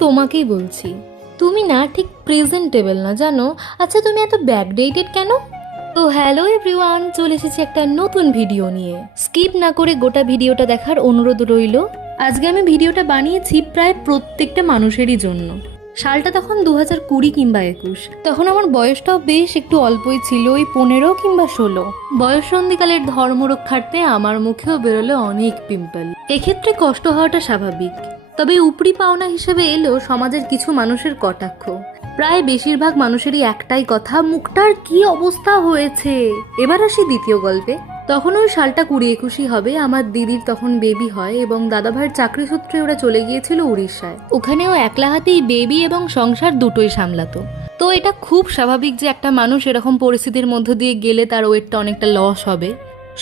তোমাকেই বলছি, তুমি না ঠিক প্রেজেন্টেবল না জানো। আচ্ছা তুমি এত ব্যাকডেটেড কেন? তো হ্যালো এভরিওয়ান, চলে এসেছি একটা নতুন ভিডিও নিয়ে। স্কিপ না করে গোটা ভিডিওটা দেখার অনুরোধ রইল। আজকে আমি ভিডিওটা বানিয়েছি প্রায় প্রত্যেকটা মানুষেরই জন্য। সালটা তখন 2020 কিংবা 21। তখন আমার বয়সটাও বেশ একটু অল্পই ছিল, ওই 15 কিংবা 16। বয়ঃসন্ধিকালের ধর্মরক্ষার্থে আমার মুখেও বেরোলো অনেক পিম্পল। এক্ষেত্রে কষ্ট হওয়াটা স্বাভাবিক, তবে উপরি পাওনা হিসেবে এলো সমাজের কিছু মানুষের কটাক্ষ। প্রায় বেশিরভাগ মানুষেরই একটাই কথা, মুখটার কি অবস্থা হয়েছে। এবার আসি দ্বিতীয় গল্পে। তখন ওই সালটা 20-21 হবে। আমার দিদির তখন বেবি হয় এবং দাদাভাইয়ের চাকরি সূত্রে ওরা চলে গিয়েছিল উড়িষ্যায়। ওখানেও একলা হাতেই বেবি এবং সংসার দুটোই সামলাতো। তো এটা খুব স্বাভাবিক যে একটা মানুষ এরকম পরিস্থিতির মধ্য দিয়ে গেলে তার ওয়েটটা অনেকটা লস হবে।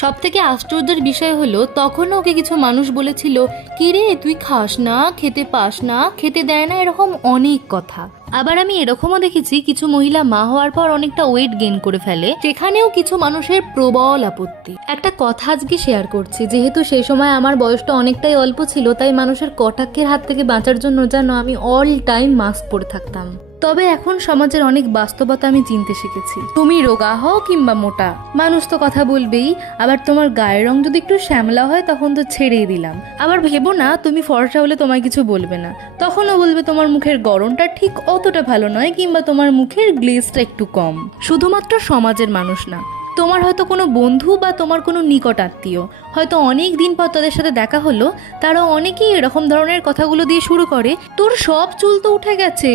সব থেকে আশ্চর্যের বিষয় হলো, তখনও ওকে কিছু মানুষ বলেছিল, কি রে তুই খাস না, খেতে পাস না, খেতে দেয় না, এরকম অনেক কথা। আবার আমি এরকমও দেখেছি কিছু মহিলা মা হওয়ার পর অনেকটা ওয়েট গেইন করে ফেলে, সেখানেও কিছু মানুষের প্রবল আপত্তি। একটা কথা আজকে শেয়ার করছি, যেহেতু সেই সময় আমার বয়সটা অনেকটাই অল্প ছিল, তাই মানুষের কটাক্ষের হাত থেকে বাঁচার জন্য জানো আমি অল টাইম মাস্ক পরে থাকতাম। তবে এখন সমাজের অনেক বাস্তবতা আমি চিনতে শিখেছি। তুমি রোগা হও কিংবা মোটা, মানুষ তো কথা বলবেই। আবার তোমার গায়ের রং যদি একটু শ্যামলা হয় তখন তো ছেড়েই দিলাম। আবার ভেবো না তুমি ফর্সা হলে তোমায় কিছু বলবে না, তখনও বলবে তোমার মুখের গড়নটা ঠিক অতটা ভালো নয়, কিংবা তোমার মুখের গ্লেজটা একটু কম। শুধুমাত্র সমাজের মানুষ না, তোমার হয়তো কোনো বন্ধু বা তোমার কোনো নিকট আত্মীয়, হয়তো অনেক দিন পর তাদের সাথে দেখা হলো, তারা অনেকেই এরকম ধরনের কথাগুলো দিয়ে শুরু করে, তোর সব চুল তো উঠে গেছে,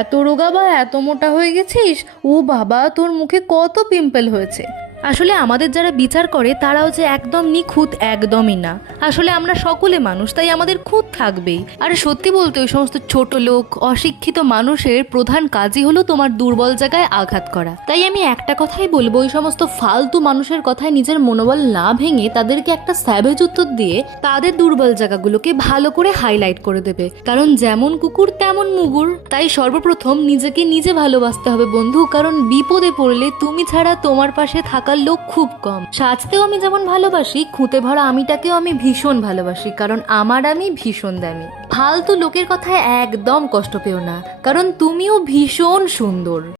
এত রোগা বা এত মোটা হয়ে গেছিস, ও বাবা তোর মুখে কত পিম্পল হয়েছে। আসলে আমাদের যারা বিচার করে তারাও যে একদম নিখুঁত একদমই না। আসলে আমরা সকলে মানুষ, তাই আমাদের খুঁত থাকবেই। আর সত্যি বলতে ওই সমস্ত ছোট লোক, অশিক্ষিত মানুষের প্রধান কাজই হলো তোমার দুর্বল জায়গায় আঘাত করা। তাই আমি একটা কথাই বলবো, ওই সমস্ত ফালতু মানুষের কথায় নিজের মনোবল না ভেঙে তাদেরকে একটা স্যাভেজ উত্তর দিয়ে তাদের দুর্বল জায়গাগুলোকে ভালো করে হাইলাইট করে দেবে। কারণ যেমন কুকুর তেমন মুগুর। তাই সর্বপ্রথম নিজেকে নিজে ভালোবাসতে হবে বন্ধু, কারণ বিপদে পড়লে তুমি ছাড়া তোমার পাশে থাকা লোক খুব কম। সাজতেও আমি যেমন ভালোবাসি, খুঁতে ভরা আমিটাকেও আমি ভীষণ ভালোবাসি, কারণ আমার আমি ভীষণ দামি। ফালতু লোকের কথায় একদম কষ্ট পেও না, কারণ তুমিও ভীষণ সুন্দর।